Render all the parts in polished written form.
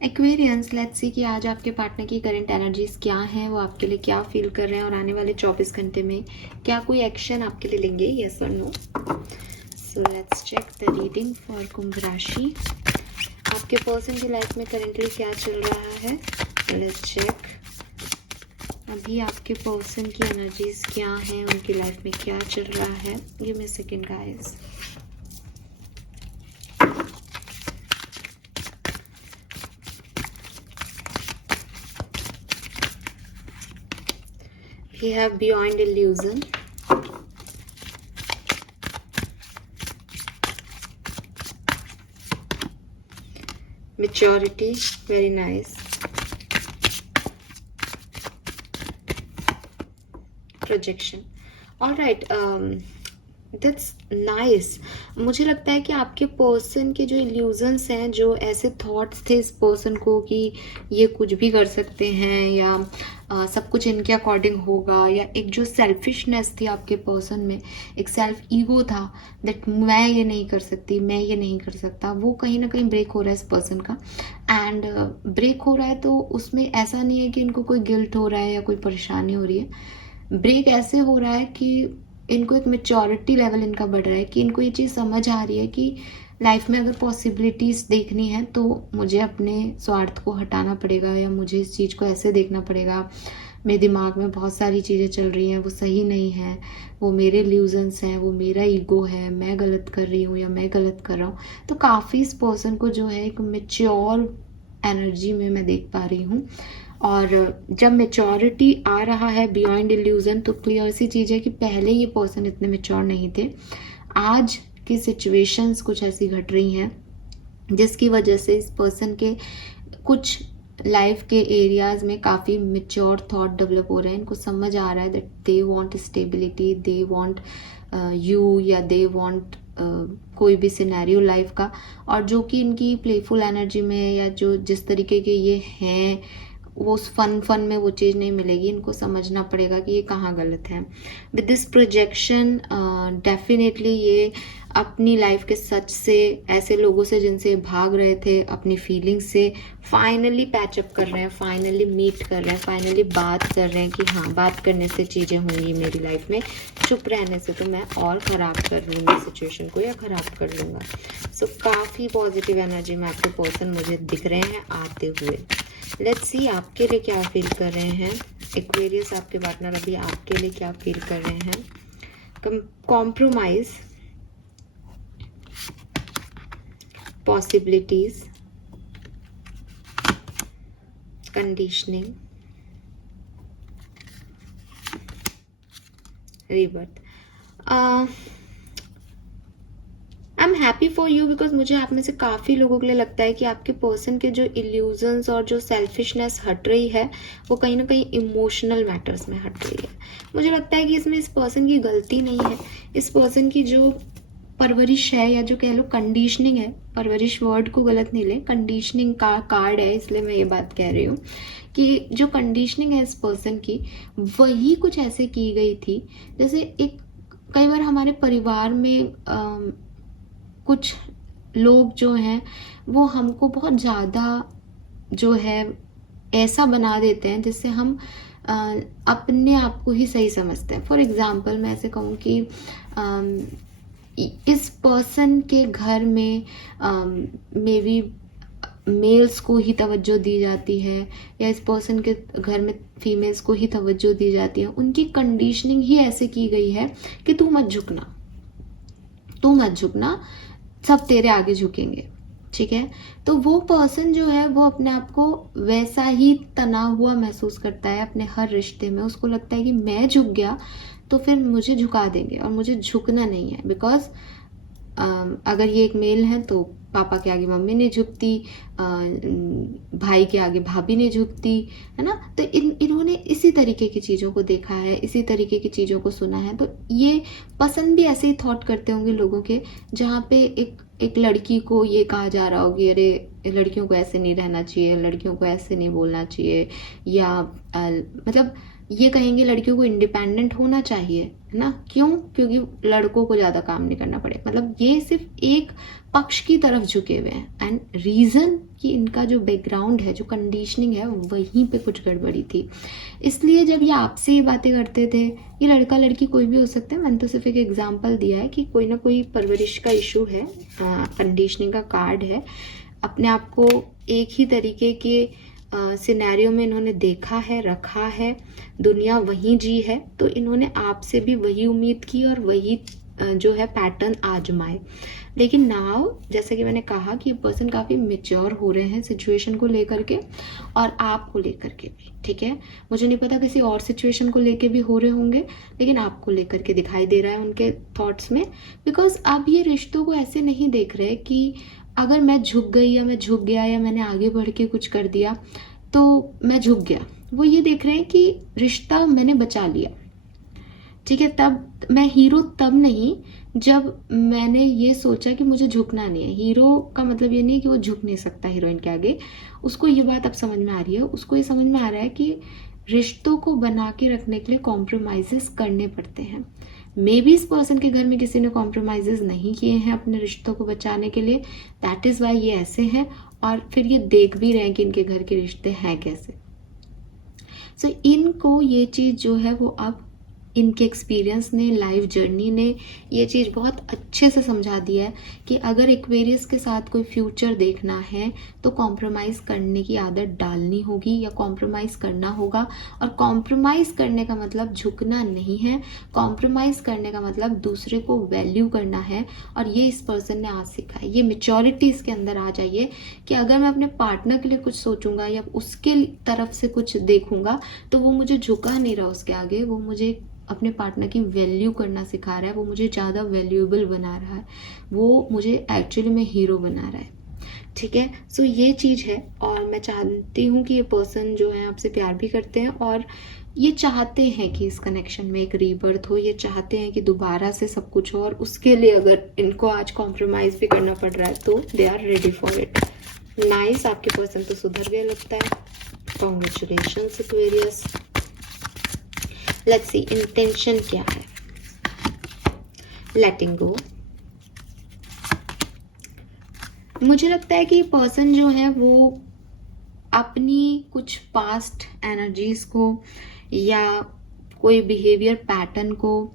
Aquarians, let's see कि आज आपके पार्टनर की करंट एनर्जीज क्या हैं, वो आपके लिए क्या फील कर रहे हैं और आने वाले 24 घंटे में क्या कोई एक्शन आपके लिए लेंगे, यस और no. So let's check the reading for Kumbh राशि। आपके पर्सन की लाइफ में करेंटली क्या चल रहा है, लेट्स चेक। अभी आपके पर्सन की एनर्जीज क्या हैं, उनकी लाइफ में क्या चल रहा है। Give me a second guys. We have beyond illusion, maturity, very nice, projection. All right, that's nice. मुझे लगता है कि आपके पर्सन के जो इल्यूजन्स हैं, जो ऐसे थॉट्स थे इस पर्सन को कि ये कुछ भी कर सकते हैं या सब कुछ इनके अकॉर्डिंग होगा, या एक जो सेल्फिशनेस थी आपके पर्सन में, एक सेल्फ ईगो था दैट मैं ये नहीं कर सकती, मैं ये नहीं कर सकता, वो कहीं ना कहीं ब्रेक हो रहा है इस पर्सन का। एंड ब्रेक हो रहा है तो उसमें ऐसा नहीं है कि इनको कोई गिल्ट हो रहा है या कोई परेशानी हो रही है। ब्रेक ऐसे हो रहा है कि इनको एक मेच्योरिटी लेवल इनका बढ़ रहा है कि इनको ये चीज़ समझ आ रही है कि लाइफ में अगर पॉसिबिलिटीज़ देखनी है तो मुझे अपने स्वार्थ को हटाना पड़ेगा, या मुझे इस चीज़ को ऐसे देखना पड़ेगा। मेरे दिमाग में बहुत सारी चीज़ें चल रही हैं, वो सही नहीं है, वो मेरे इल्यूजन्स हैं, वो मेरा ईगो है, मैं गलत कर रही हूँ या मैं गलत कर रहा हूँ। तो काफ़ी इस पर्सन को जो है एक मेच्योर एनर्जी में मैं देख पा रही हूँ। और जब मेच्योरिटी आ रहा है बियॉन्ड इल्यूजन, तो क्लियर सी चीज़ है कि पहले ये पर्सन इतने मेच्योर नहीं थे। आज की सिचुएशंस कुछ ऐसी घट रही हैं जिसकी वजह से इस पर्सन के कुछ लाइफ के एरियाज में काफ़ी मेच्योर थॉट डेवलप हो रहे हैं। इनको समझ आ रहा है that they want stability, they want you, या दे वांट कोई भी सिनेरियो लाइफ का। और जो कि इनकी प्लेफुल एनर्जी में या जो जिस तरीके के ये हैं, वो उस फन में वो चीज़ नहीं मिलेगी। इनको समझना पड़ेगा कि ये कहाँ गलत है। विद दिस प्रोजेक्शन डेफिनेटली ये अपनी लाइफ के सच से, ऐसे लोगों से जिनसे भाग रहे थे, अपनी फीलिंग्स से फाइनली पैचअप कर रहे हैं, फाइनली मीट कर रहे हैं, फाइनली बात कर रहे हैं कि हाँ, बात करने से चीज़ें होंगी मेरी लाइफ में, चुप रहने से तो मैं और ख़राब कर लूँगी सिचुएशन को या ख़राब कर लूँगा। सो काफ़ी पॉजिटिव एनर्जी में आपके पर्सन मुझे दिख रहे हैं आते हुए। लेट्स सी आपके लिए क्या फील कर रहे हैं एक्वेरियस। आपके पार्टनर अभी आपके लिए क्या फील कर रहे हैं। Compromise, possibilities, conditioning, rebirth. I am happy for you because मुझे आप में से काफ़ी लोगों के लिए लगता है कि आपके पर्सन के जो इल्यूजन्स और जो सेल्फिशनेस हट रही है, वो कहीं ना कहीं इमोशनल मैटर्स में हट रही है। मुझे लगता है कि इसमें इस पर्सन की गलती नहीं है। इस पर्सन की जो परवरिश है, या जो कह लो कंडीशनिंग है, परवरिश वर्ड को गलत नहीं ले, कंडीशनिंग का कार्ड है, इसलिए मैं ये बात कह रही हूँ कि जो कंडीशनिंग है इस पर्सन की, वही कुछ ऐसे की गई थी जैसे एक, कई बार हमारे परिवार में कुछ लोग जो हैं वो हमको बहुत ज़्यादा जो है ऐसा बना देते हैं जिससे हम अपने आप को ही सही समझते हैं। फॉर एग्ज़ाम्पल मैं ऐसे कहूँ कि इस पर्सन के घर में मे बी मेल्स को ही तवज्जो दी जाती है, या इस पर्सन के घर में फीमेल्स को ही तवज्जो दी जाती है। उनकी कंडीशनिंग ही ऐसे की गई है कि तू मत झुकना, तू मत झुकना, सब तेरे आगे झुकेंगे, ठीक है। तो वो पर्सन जो है वो अपने आप को वैसा ही तना हुआ महसूस करता है अपने हर रिश्ते में। उसको लगता है कि मैं झुक गया तो फिर मुझे झुका देंगे, और मुझे झुकना नहीं है। बिकॉज अगर ये एक मेल है तो पापा के आगे मम्मी नहीं झुकती, भाई के आगे भाभी नहीं झुकती, है ना। तो इन्होंने इसी तरीके की चीज़ों को देखा है, इसी तरीके की चीज़ों को सुना है। तो ये पसंद भी ऐसे ही थॉट करते होंगे लोगों के, जहाँ पे एक लड़की को ये कहा जा रहा होगी, अरे लड़कियों को ऐसे नहीं रहना चाहिए, लड़कियों को ऐसे नहीं बोलना चाहिए, या मतलब ये कहेंगे लड़कियों को इंडिपेंडेंट होना चाहिए, है ना। क्यों? क्योंकि लड़कों को ज़्यादा काम नहीं करना पड़े। मतलब ये सिर्फ एक पक्ष की तरफ झुके हुए हैं। एंड रीज़न कि इनका जो बैकग्राउंड है, जो कंडीशनिंग है, वहीं पे कुछ गड़बड़ी थी। इसलिए जब ये आपसे ये बातें करते थे, ये लड़का लड़की कोई भी हो सकता है, मैंने तो सिर्फ एक एग्जाम्पल दिया है कि कोई ना कोई परवरिश का इशू है, कंडीशनिंग का कार्ड है। अपने आप को एक ही तरीके के सिनेरियो में इन्होंने देखा है, रखा है, दुनिया वही जी है, तो इन्होंने आपसे भी वही उम्मीद की और वही जो है पैटर्न आजमाए। लेकिन नाउ जैसा कि मैंने कहा कि ये पर्सन काफ़ी मेच्योर हो रहे हैं सिचुएशन को लेकर के और आपको लेकर के भी, ठीक है। मुझे नहीं पता किसी और सिचुएशन को लेकर भी हो रहे होंगे, लेकिन आपको लेकर के दिखाई दे रहा है उनके थॉट्स में। बिकॉज अब ये रिश्तों को ऐसे नहीं देख रहे कि अगर मैं झुक गई या मैं झुक गया या मैंने आगे बढ़ के कुछ कर दिया तो मैं झुक गया। वो ये देख रहे हैं कि रिश्ता मैंने बचा लिया, ठीक है। तब मैं हीरो तब नहीं जब मैंने ये सोचा कि मुझे झुकना नहीं है। हीरो का मतलब ये नहीं कि वो झुक नहीं सकता हीरोइन के आगे। उसको ये बात अब समझ में आ रही है। उसको ये समझ में आ रहा है कि रिश्तों को बना के रखने के लिए कॉम्प्रोमाइजेस करने पड़ते हैं। मे बी इस पर्सन के घर में किसी ने कॉम्प्रोमाइजेस नहीं किए हैं अपने रिश्तों को बचाने के लिए, दैट इज़ वाई ये ऐसे हैं। और फिर ये देख भी रहे हैं कि इनके घर के रिश्ते हैं कैसे। सो इनको ये चीज़ जो है वो अब इनके एक्सपीरियंस ने, लाइफ जर्नी ने ये चीज़ बहुत अच्छे से समझा दिया है कि अगर एक्वेरियस के साथ कोई फ्यूचर देखना है तो कॉम्प्रोमाइज़ करने की आदत डालनी होगी या कॉम्प्रोमाइज़ करना होगा। और कॉम्प्रोमाइज़ करने का मतलब झुकना नहीं है, कॉम्प्रोमाइज़ करने का मतलब दूसरे को वैल्यू करना है। और ये इस पर्सन ने आज सीखा है। ये मेच्योरिटी इसके अंदर आ जाइए कि अगर मैं अपने पार्टनर के लिए कुछ सोचूंगा या उसके तरफ से कुछ देखूंगा तो वो मुझे झुका नहीं रहा उसके आगे, वो मुझे अपने पार्टनर की वैल्यू करना सिखा रहा है, वो मुझे ज़्यादा वैल्यूएबल बना रहा है, वो मुझे एक्चुअली में हीरो बना रहा है, ठीक है। सो ये चीज़ है। और मैं चाहती हूँ कि ये पर्सन जो है आपसे प्यार भी करते हैं और ये चाहते हैं कि इस कनेक्शन में एक रीबर्थ हो। ये चाहते हैं कि दोबारा से सब कुछ हो और उसके लिए अगर इनको आज कॉम्प्रोमाइज़ भी करना पड़ रहा है तो they are ready for it. Nice, आपके पर्सन तो सुधर गए लगता है। Congratulations Aquarius. Let's see intention क्या है। लेटिंग गो। मुझे लगता है कि पर्सन जो है वो अपनी कुछ पास्ट एनर्जीज को या कोई बिहेवियर पैटर्न को,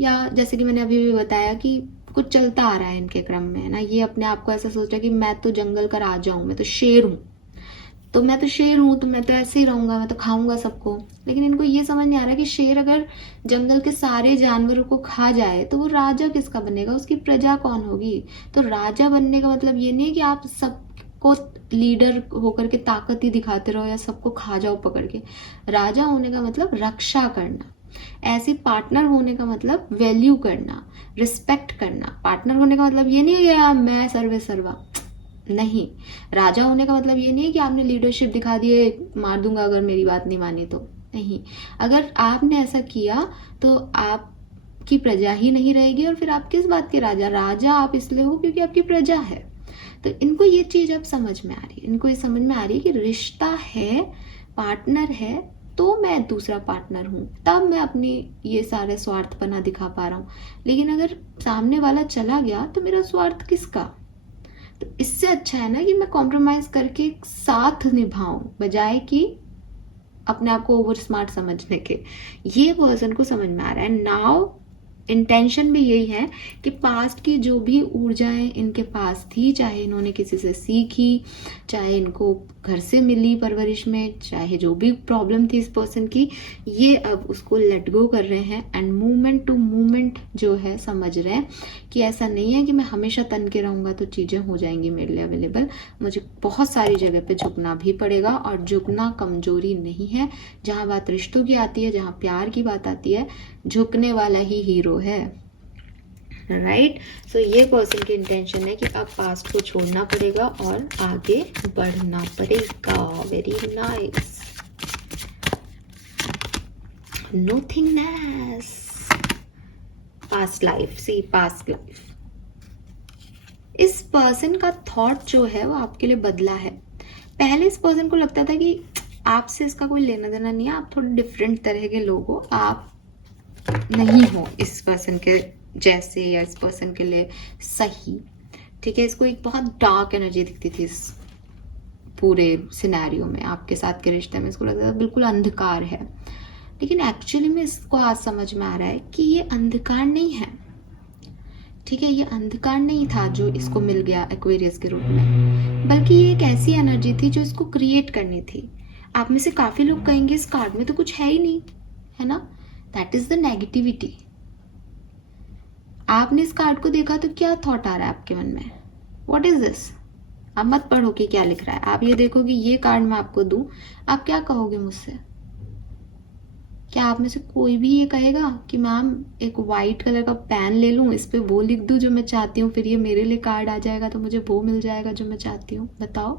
या जैसे कि मैंने अभी भी बताया कि कुछ चलता आ रहा है इनके क्रम में, है ना। ये अपने आप को ऐसा सोच रहा है कि मैं तो जंगल का राजा हूँ, मैं तो शेर हूँ, तो मैं तो शेर हूँ तो मैं तो ऐसे ही रहूंगा, मैं तो खाऊंगा सबको। लेकिन इनको ये समझ नहीं आ रहा कि शेर अगर जंगल के सारे जानवरों को खा जाए तो वो राजा किसका बनेगा, उसकी प्रजा कौन होगी। तो राजा बनने का मतलब ये नहीं है कि आप सबको लीडर होकर के ताकत ही दिखाते रहो या सबको खा जाओ पकड़ के। राजा होने का मतलब रक्षा करना। ऐसे पार्टनर होने का मतलब वैल्यू करना, रिस्पेक्ट करना। पार्टनर होने का मतलब ये नहीं है कि मैं सर्वे सर्वा, नहीं। राजा होने का मतलब ये नहीं है कि आपने लीडरशिप दिखा दिए, मार दूंगा अगर मेरी बात नहीं मानी तो, नहीं। अगर आपने ऐसा किया तो आपकी प्रजा ही नहीं रहेगी और फिर आप किस बात के राजा। राजा आप इसलिए हो क्योंकि आपकी प्रजा है। तो इनको ये चीज अब समझ में आ रही है। इनको ये समझ में आ रही है कि रिश्ता है, पार्टनर है, तो मैं दूसरा पार्टनर हूँ, तब मैं अपनी ये सारे स्वार्थपना दिखा पा रहा हूँ। लेकिन अगर सामने वाला चला गया तो मेरा स्वार्थ किसका। तो इससे अच्छा है ना कि मैं कॉम्प्रोमाइज करके साथ निभाऊं बजाय कि अपने आप को ओवर स्मार्ट समझने के। ये पर्सन को समझ में आ रहा है। नाउ इंटेंशन भी यही है कि पास्ट की जो भी ऊर्जाएं इनके पास थी, चाहे इन्होंने किसी से सीखी, चाहे इनको घर से मिली परवरिश में, चाहे जो भी प्रॉब्लम थी इस पर्सन की, ये अब उसको लेट गो कर रहे हैं एंड मूवमेंट टू मूवमेंट जो है समझ रहे हैं कि ऐसा नहीं है कि मैं हमेशा तन के रहूंगा तो चीजें हो जाएंगी मेरे लिए अवेलेबल। मुझे बहुत सारी जगह पे झुकना भी पड़ेगा और झुकना कमजोरी नहीं है। जहां बात रिश्तों की आती है, जहां प्यार की बात आती है, झुकने वाला ही हीरो है, राइट। सो ये पर्सन की इंटेंशन है कि अब पास्ट को छोड़ना पड़ेगा और आगे बढ़ना पड़ेगा। Very nice. Nothingness, past life. See past life, इस पर्सन का थॉट जो है वो आपके लिए बदला है। पहले इस पर्सन को लगता था कि आपसे इसका कोई लेना देना नहीं है, आप थोड़े डिफरेंट तरह के लोग हो, आप नहीं हो इस पर्सन के जैसे या इस पर्सन के लिए सही, ठीक है। इसको एक बहुत डार्क एनर्जी दिखती थी इस पूरे सिनेरियो में, आपके साथ के रिश्ते में इसको लगता था बिल्कुल अंधकार है, लेकिन एक्चुअली में इसको आज समझ में आ रहा है कि ये अंधकार नहीं है, ठीक है। ये अंधकार नहीं था जो इसको मिल गया एक्वेरियस के रूप में, बल्कि ये एक ऐसी एनर्जी थी जो इसको क्रिएट करनी थी। आप में से काफी लोग कहेंगे इस कार्ड में तो कुछ है ही नहीं, है ना। That is the negativity. आपने इस कार्ड को देखा तो क्या थॉट आ रहा है आपके मन में, व्हाट इज दिस। आप मत पढ़ो कि क्या लिख रहा है, आप ये देखो कि ये कार्ड मैं आपको दूं, आप क्या कहोगे मुझसे। क्या आप में से कोई भी ये कहेगा कि मैम एक वाइट कलर का पेन ले लूं, इस पे वो लिख दूं जो मैं चाहती हूँ, फिर ये मेरे लिए कार्ड आ जाएगा तो मुझे वो मिल जाएगा जो मैं चाहती हूँ। बताओ।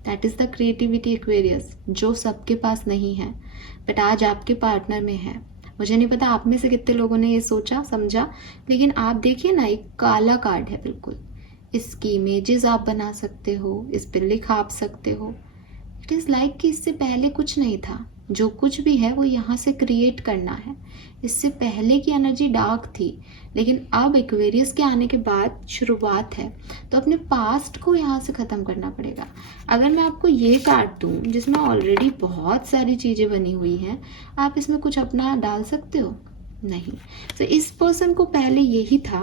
That is the creativity Aquarius, जो सबके पास नहीं है बट आज आपके पार्टनर में है। मुझे नहीं पता आप में से कितने लोगों ने ये सोचा समझा, लेकिन आप देखिए ना, एक काला कार्ड है बिल्कुल। इसकी इमेजेस आप बना सकते हो, इस पर लिख आप सकते हो। इट इज लाइक कि इससे पहले कुछ नहीं था, जो कुछ भी है वो यहाँ से क्रिएट करना है। इससे पहले की एनर्जी डार्क थी, लेकिन अब एक्वेरियस के आने के बाद शुरुआत है, तो अपने पास्ट को यहाँ से ख़त्म करना पड़ेगा। अगर मैं आपको ये कार्ड दूँ जिसमें ऑलरेडी बहुत सारी चीज़ें बनी हुई हैं, आप इसमें कुछ अपना डाल सकते हो नहीं। तो इस पर्सन को पहले यही था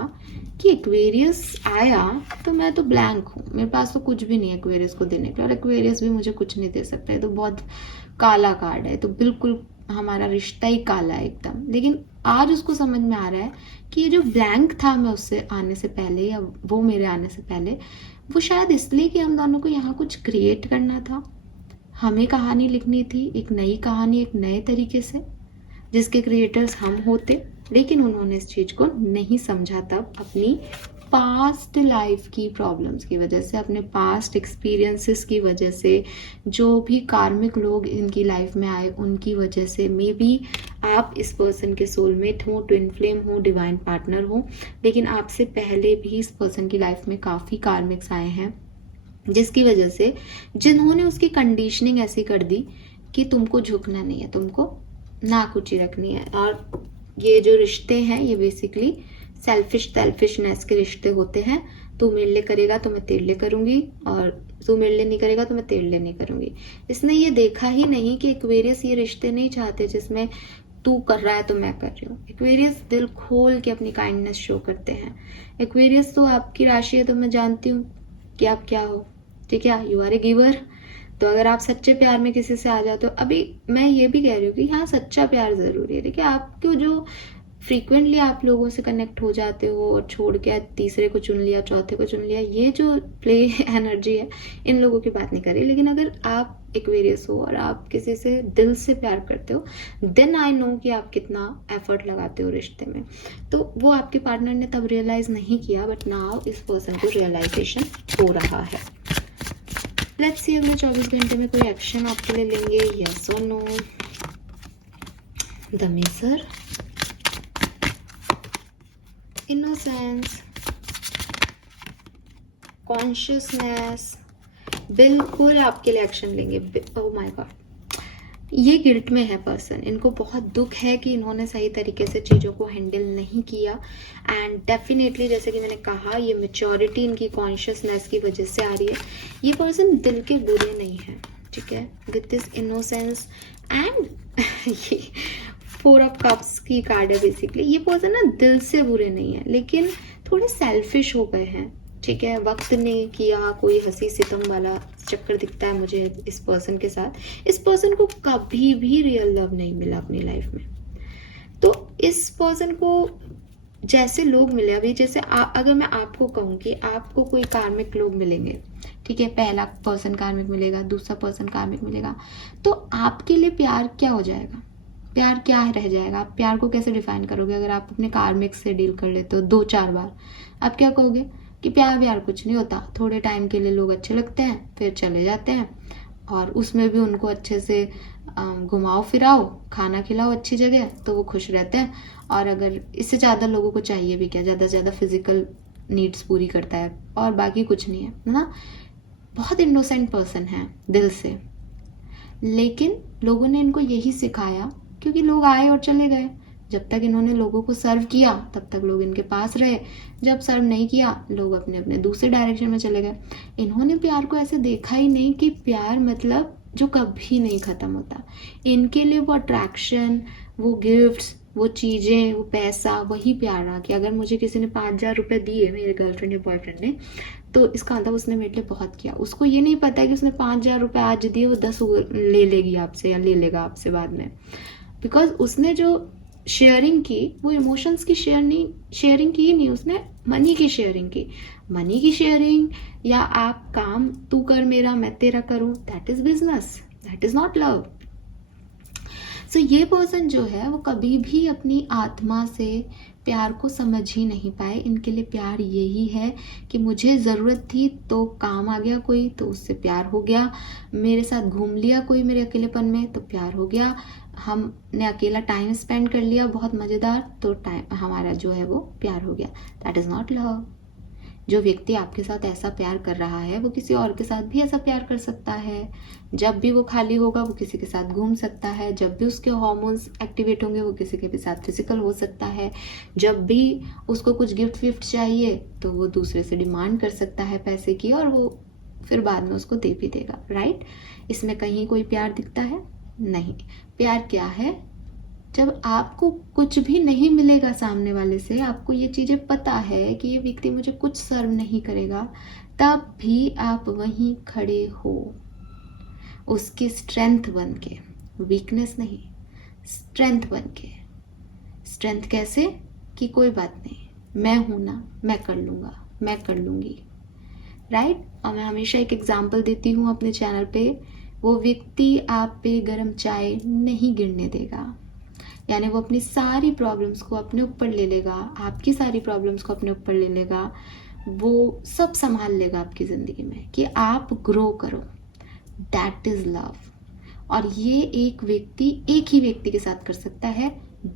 कि एक्वेरियस आया तो मैं तो ब्लैंक हूँ, मेरे पास तो कुछ भी नहीं है एक्वेरियस को देने के लिए, और एक्वेरियस भी मुझे कुछ नहीं दे सकता है, तो बहुत काला कार्ड है, तो बिल्कुल हमारा रिश्ता ही काला है एकदम। लेकिन आज उसको समझ में आ रहा है कि ये जो ब्लैंक था मैं उससे आने से पहले या वो मेरे आने से पहले, वो शायद इसलिए कि हम दोनों को यहाँ कुछ क्रिएट करना था, हमें कहानी लिखनी थी, एक नई कहानी, एक नए तरीके से, जिसके क्रिएटर्स हम होते। लेकिन उन्होंने इस चीज़ को नहीं समझा तब, अपनी पास्ट लाइफ की प्रॉब्लम्स की वजह से, अपने पास्ट एक्सपीरियंसेस की वजह से, जो भी कार्मिक लोग इनकी लाइफ में आए उनकी वजह से। मे बी आप इस पर्सन के सोलमेट हो, ट्विन फ्लेम हो, डिवाइन पार्टनर हो, लेकिन आपसे पहले भी इस पर्सन की लाइफ में काफ़ी कार्मिक्स आए हैं, जिसकी वजह से, जिन्होंने उसकी कंडीशनिंग ऐसी कर दी कि तुमको झुकना नहीं है, तुमको नाकुची रखनी है। और ये जो रिश्ते हैं ये बेसिकली सेल्फिशनेस के रिश्ते होते हैं। तू मेरे लिए करेगा तो मैं तेरे लिए करूंगी, और तू मेरे लिए नहीं करेगा तो मैं तेरे लिए नहीं करूंगी। इसने ये देखा ही नहीं कि एक्वेरियस ये रिश्ते नहीं चाहते जिसमें तू कर रहा है तो मैं कर रही हूँ। एक्वेरियस दिल खोल के अपनी काइंडनेस शो करते हैं। एक्वेरियस तो आपकी राशि है तो मैं जानती हूँ कि आप क्या हो, ठीक है, यू आर ए गिवर। तो अगर आप सच्चे प्यार में किसी से आ जाते हो, अभी मैं ये भी कह रही हूँ कि हाँ सच्चा प्यार जरूरी है, देखिए आपको जो फ्रीक्वेंटली आप लोगों से कनेक्ट हो जाते हो और छोड़ के तीसरे को चुन लिया, चौथे को चुन लिया, ये जो प्ले एनर्जी है, इन लोगों की बात नहीं करी। लेकिन अगर आप एक्वेरियस हो और आप किसी से दिल से प्यार करते हो, देन आई नो कि आप कितना एफर्ट लगाते हो रिश्ते में। तो वो आपके पार्टनर ने तब रियलाइज नहीं किया, बट नाउ इस पर्सन को रियलाइजेशन हो रहा है। लेट्स सी अगले 24 घंटे में कोई एक्शन आपके लिए लेंगे, यस और no. The major, innocence, consciousness, बिल्कुल आपके लिए एक्शन लेंगे। ओह माय गॉड, ये गिल्ट में है पर्सन, इनको बहुत दुख है कि इन्होंने सही तरीके से चीज़ों को हैंडल नहीं किया। एंड डेफिनेटली जैसे कि मैंने कहा, ये मैच्योरिटी इनकी कॉन्शियसनेस की वजह से आ रही है। ये पर्सन दिल के बुरे नहीं है, ठीक है, विथ दिस इनोसेंस एंड ये 4 ऑफ कप्स की कार्ड है बेसिकली। ये पर्सन ना दिल से बुरे नहीं है, लेकिन थोड़े सेल्फिश हो गए हैं, ठीक है। वक्त ने किया, कोई हंसी सितम वाला चक्कर दिखता है मुझे इस पर्सन के साथ। इस पर्सन को कभी भी रियल लव नहीं मिला अपनी लाइफ में। तो इस पर्सन को जैसे लोग मिले, अभी जैसे अगर मैं आपको कहूँ कि आपको कोई कार्मिक लोग मिलेंगे, ठीक है, पहला पर्सन कार्मिक मिलेगा, दूसरा पर्सन कार्मिक मिलेगा, तो आपके लिए प्यार क्या हो जाएगा, प्यार क्या रह जाएगा, आप प्यार को कैसे डिफाइन करोगे। अगर आप अपने कार्मिक से डील कर लेते हो 2-4 बार, आप क्या कहोगे कि प्यार कुछ नहीं होता, थोड़े टाइम के लिए लोग अच्छे लगते हैं फिर चले जाते हैं, और उसमें भी उनको अच्छे से घुमाओ फिराओ, खाना खिलाओ अच्छी जगह, तो वो खुश रहते हैं। और अगर इससे ज़्यादा लोगों को चाहिए भी क्या, ज़्यादा से ज़्यादा फिजिकल नीड्स पूरी करता है और बाकी कुछ नहीं है ना। बहुत इनोसेंट पर्सन है दिल से, लेकिन लोगों ने इनको यही सिखाया, क्योंकि लोग आए और चले गए। जब तक इन्होंने लोगों को सर्व किया तब तक लोग इनके पास रहे, जब सर्व नहीं किया लोग अपने अपने दूसरे डायरेक्शन में चले गए। इन्होंने प्यार को ऐसे देखा ही नहीं कि प्यार मतलब जो कभी नहीं ख़त्म होता। इनके लिए वो अट्रैक्शन, वो गिफ्ट्स, वो चीज़ें, वो पैसा, वही प्यार रहा कि अगर मुझे किसी ने 5,000 रुपये दिए, मेरे गर्लफ्रेंड या बॉयफ्रेंड ने, तो इसका मतलब उसने मेरे लिए बहुत किया। उसको ये नहीं पता है कि उसने 5,000 रुपये आज दिए, वो 10 ले लेगी आपसे या ले लेगा आपसे बाद में। बिकॉज उसने जो शेयरिंग की वो इमोशंस की शेयरिंग की ही नहीं, उसने मनी की शेयरिंग की। मनी की शेयरिंग या आप काम तू कर मेरा मैं तेरा करूं, that is business, that is not love. So ये पर्सन जो है वो कभी भी अपनी आत्मा से प्यार को समझ ही नहीं पाए। इनके लिए प्यार यही है कि मुझे ज़रूरत थी तो काम आ गया कोई तो उससे प्यार हो गया, मेरे साथ घूम लिया कोई मेरे अकेलेपन में तो प्यार हो गया, हमने अकेला टाइम स्पेंड कर लिया बहुत मज़ेदार तो टाइम हमारा जो है वो प्यार हो गया। That is not love. जो व्यक्ति आपके साथ ऐसा प्यार कर रहा है वो किसी और के साथ भी ऐसा प्यार कर सकता है। जब भी वो खाली होगा वो किसी के साथ घूम सकता है, जब भी उसके हार्मोन्स एक्टिवेट होंगे वो किसी के भी साथ फिजिकल हो सकता है, जब भी उसको कुछ गिफ्ट विफ्ट चाहिए तो वो दूसरे से डिमांड कर सकता है पैसे की और वो फिर बाद में उसको दे भी देगा, राइट। इसमें कहीं कोई प्यार दिखता है? नहीं। प्यार क्या है? जब आपको कुछ भी नहीं मिलेगा सामने वाले से, आपको ये चीज़ें पता है कि ये व्यक्ति मुझे कुछ सर्व नहीं करेगा, तब भी आप वहीं खड़े हो उसकी स्ट्रेंथ बन के, वीकनेस नहीं, स्ट्रेंथ बन के। स्ट्रेंथ कैसे? कि कोई बात नहीं, मैं हूं ना, मैं कर लूँगा, मैं कर लूँगी, राइट। और मैं हमेशा एक एग्जाम्पल देती हूँ अपने चैनल पे, वो व्यक्ति आप पे गर्म चाय नहीं गिरने देगा, यानी वो अपनी सारी प्रॉब्लम्स को अपने ऊपर ले लेगा, आपकी सारी प्रॉब्लम्स को अपने ऊपर ले लेगा, वो सब संभाल लेगा आपकी ज़िंदगी में कि आप ग्रो करो। That is love. और ये एक व्यक्ति एक ही व्यक्ति के साथ कर सकता है,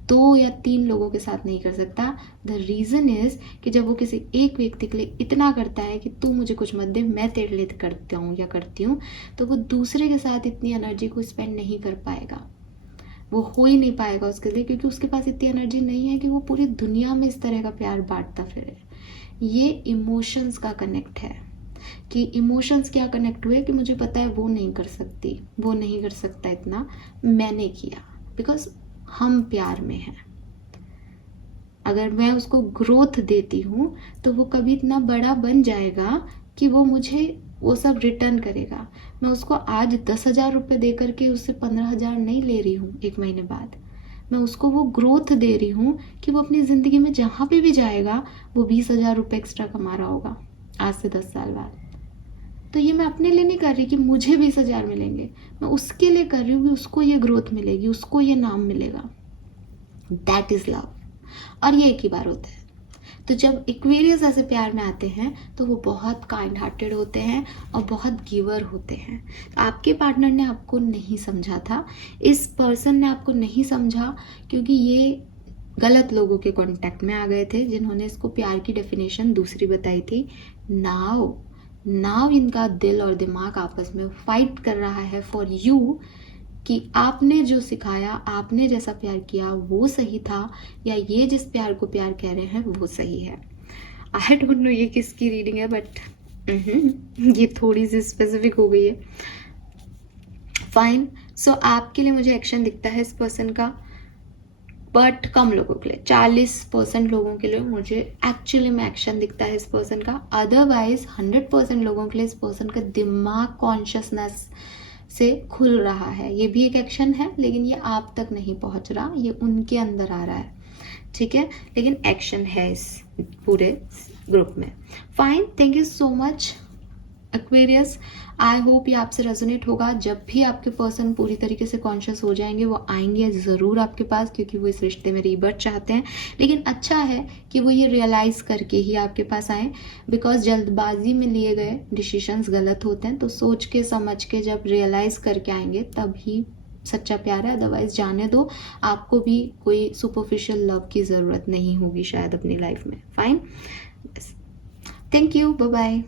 2 या 3 लोगों के साथ नहीं कर सकता। द रीज़न इज़ कि जब वो किसी एक व्यक्ति के लिए इतना करता है कि तू मुझे कुछ मत दे, मैं तेरे लिए करता हूँ या करती हूँ, तो वो दूसरे के साथ इतनी एनर्जी को स्पेंड नहीं कर पाएगा, वो हो ही नहीं पाएगा उसके लिए, क्योंकि उसके पास इतनी एनर्जी नहीं है कि वो पूरी दुनिया में इस तरह का प्यार बांटता फिरे। ये इमोशंस का कनेक्ट है कि इमोशंस क्या कनेक्ट हुए कि मुझे पता है वो नहीं कर सकती, वो नहीं कर सकता इतना, मैंने किया, बिकॉज हम प्यार में हैं। अगर मैं उसको ग्रोथ देती हूँ तो वो कभी इतना बड़ा बन जाएगा कि वो मुझे वो सब रिटर्न करेगा। मैं उसको आज 10,000 रुपये दे करके उससे 15,000 नहीं ले रही हूँ एक महीने बाद, मैं उसको वो ग्रोथ दे रही हूँ कि वो अपनी ज़िंदगी में जहाँ पे भी जाएगा वो 20,000 रुपये एक्स्ट्रा कमा रहा होगा आज से 10 साल बाद। तो ये मैं अपने लिए नहीं कर रही कि मुझे 20,000 मिलेंगे, मैं उसके लिए कर रही हूँ कि उसको ये ग्रोथ मिलेगी, उसको ये नाम मिलेगा। That is love. और ये एक ही बार होता है। तो जब एक्वेरियस ऐसे प्यार में आते हैं तो वो बहुत काइंड हार्टेड होते हैं और बहुत गिवर होते हैं। आपके पार्टनर ने आपको नहीं समझा था, इस पर्सन ने आपको नहीं समझा, क्योंकि ये गलत लोगों के कांटेक्ट में आ गए थे जिन्होंने इसको प्यार की डेफिनेशन दूसरी बताई थी। नाउ इनका दिल और दिमाग आपस में फाइट कर रहा है फॉर यू कि आपने जो सिखाया, आपने जैसा प्यार किया वो सही था या ये जिस प्यार को प्यार कह रहे हैं वो सही है। आई डोंट नो ये किसकी रीडिंग है, बट ये थोड़ी सी स्पेसिफिक हो गई है। फाइन। सो आपके लिए मुझे एक्शन दिखता है इस पर्सन का, बट कम लोगों के लिए, 40% लोगों के लिए मुझे एक्चुअली में एक्शन दिखता है इस पर्सन का। अदरवाइज 100% लोगों के लिए इस पर्सन का दिमाग कॉन्शियसनेस से खुल रहा है। ये भी एक एक्शन है, लेकिन ये आप तक नहीं पहुंच रहा, ये उनके अंदर आ रहा है, ठीक है, लेकिन एक्शन है इस पूरे ग्रुप में। Fine, thank you so much Aquarius. I hope ये आपसे रेजोनेट होगा। जब भी आपके पर्सन पूरी तरीके से कॉन्शियस हो जाएंगे वो आएंगे ज़रूर आपके पास, क्योंकि वो इस रिश्ते में रीबर्थ चाहते हैं। लेकिन अच्छा है कि वो ये रियलाइज़ करके ही आपके पास आए, बिकॉज जल्दबाजी में लिए गए डिसीशंस गलत होते हैं। तो सोच के समझ के जब रियलाइज़ करके आएंगे तब ही सच्चा प्यार है। अदरवाइज जाने दो, आपको भी कोई सुपरफिशियल लव की ज़रूरत नहीं होगी शायद अपनी लाइफ में। Fine, thank you, bye bye.